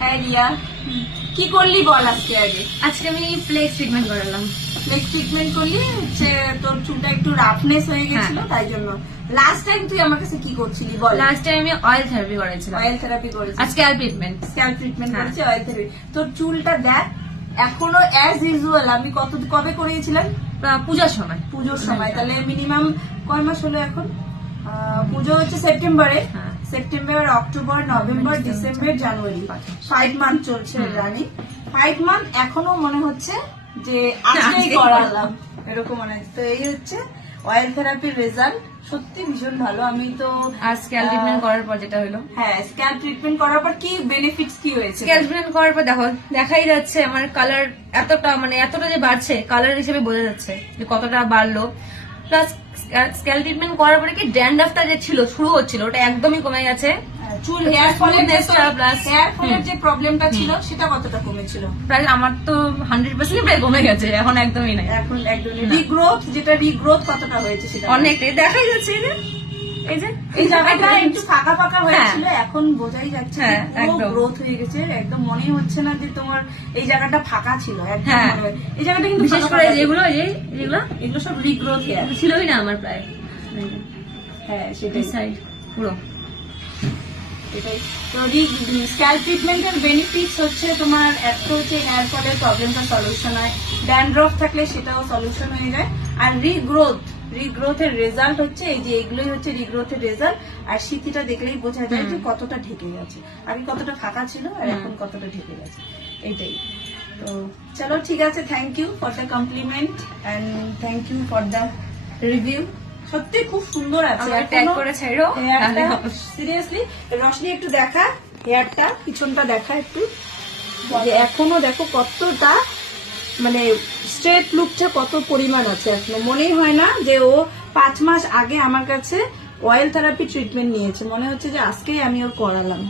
হ্যাঁ রিয়া, কি করলি বল আজকে? আজকে আমি ফ্লেক্স ট্রিটমেন্ট করালাম। ফ্লেক্স ট্রিটমেন্ট করলি, হচ্ছে তোর চুলটা একটু রাফনেস হয়ে গেছিল, তাই জন্য। লাস্ট টাইম তুই আমার কাছে কি করছিলি বল? লাস্ট টাইম আমি অয়েল থেরাপি করেছিলাম। অয়েল থেরাপি করেছিস? আজকে স্ক্যাল্প ট্রিটমেন্ট। স্ক্যাল্প ট্রিটমেন্ট করেছি, অয়েল থেরাপি। তোর চুলটা দেখ এখনো অ্যাজ ইউজুয়াল। আমি কবে করিয়েছিলাম? পূজার সময়। পুজোর সময়। তাহলে মিনিমাম কয় মাস হলো এখন? পুজো হচ্ছে সেপ্টেম্বরে। সেপ্টেম্বর, অক্টোবর, নভেম্বর, ডিসেম্বর, জানুয়ারি, 5 মান্থ চলছে রানিং। 5 মান্থ এখনো মনে হচ্ছে যে আজকেই করালাম এরকম মনে হচ্ছে। তো এই হচ্ছে অয়েল থেরাপির রেজাল্ট, সত্যি ভীষণ ভালো। আমি তো আর স্ক্যাল্প ট্রিটমেন্ট করার পর যেটা হলো, হ্যাঁ স্ক্যাল্প ট্রিটমেন্ট করার পর কি বেনিফিটস কি হয়েছে? স্ক্যাল্প ট্রিটমেন্ট করার পর দেখো দেখাই যাচ্ছে আমার কালার এতটা যে বাড়ছে, কালার হিসেবে বোঝা যাচ্ছে যে কতটা বাড়লো। প্লাস স্ক্যাল্প ট্রিটমেন্ট করার পরে কি ড্যান্ড্রাফটা যে ছিল শুরু হচ্ছিল ওটা একদমই কমে গেছে। চুল হেয়ার ফলের যে প্রবলেমটা ছিল সেটা কতটা কমেছিল? প্রায় আমার তো 100% প্রায় কমে গেছে, এখন একদমই নাই। এখন একদমই রিগ্রোথ, যেটা রিগ্রোথ কতটা হয়েছে সেটা অনেকটাই দেখাই যাচ্ছে। এই জায়গাটা একটু ফাঁকা ফাঁকা হয়েছিল, এখন বোঝাই যাচ্ছে গ্রোথ হয়ে গেছে। একদম মনেই হচ্ছে না যে তোমার এই জায়গাটা ফাঁকা ছিল। এই জায়গাটা কিন্তু বিশেষ করে যেগুলো এগুলো সব রিগ্রোথ হেয়ার ছিলই না আমার প্রায়। হ্যাঁ সেটাই সাইড পুরো এটাই। তো স্ক্যাল্প ট্রিটমেন্টের বেনিফিটস হচ্ছে তোমার একটা হচ্ছে হেয়ার ফলের প্রবলেমটা সলিউশন হয়, ড্যান্ড্রফ থাকলে সেটাও সলিউশন হয়ে যায়। আর রিগ্রোথের রেজাল্ট হচ্ছে এই যে এগুলোই হচ্ছে রিগ্রোথের রেজাল্ট। আর সিথিটা দেখলেই বোঝা যায় যে কতটা ঢেকে গেছে, আগে কতটা ফাঁকা ছিল আর এখন কতটা ঢেকে গেছে, এইটাই। তো চলো ঠিক আছে, thank you for the compliment and thank you for the review. সত্যি খুব সুন্দর আছে। সিরিয়াসলি রশনি একটু দেখা হেয়ারটা, পিছনটা দেখা একটু, যে এখনো দেখো কতটা মানে স্ট্রেট লুকটা কত পরিমাণ আছে। এখনো মনেই হয় না যে ও 5 মাস আগে আমার কাছে অয়েল থেরাপি ট্রিটমেন্ট নিয়েছে, মনে হচ্ছে যে আজকেই আমি ওর করালাম।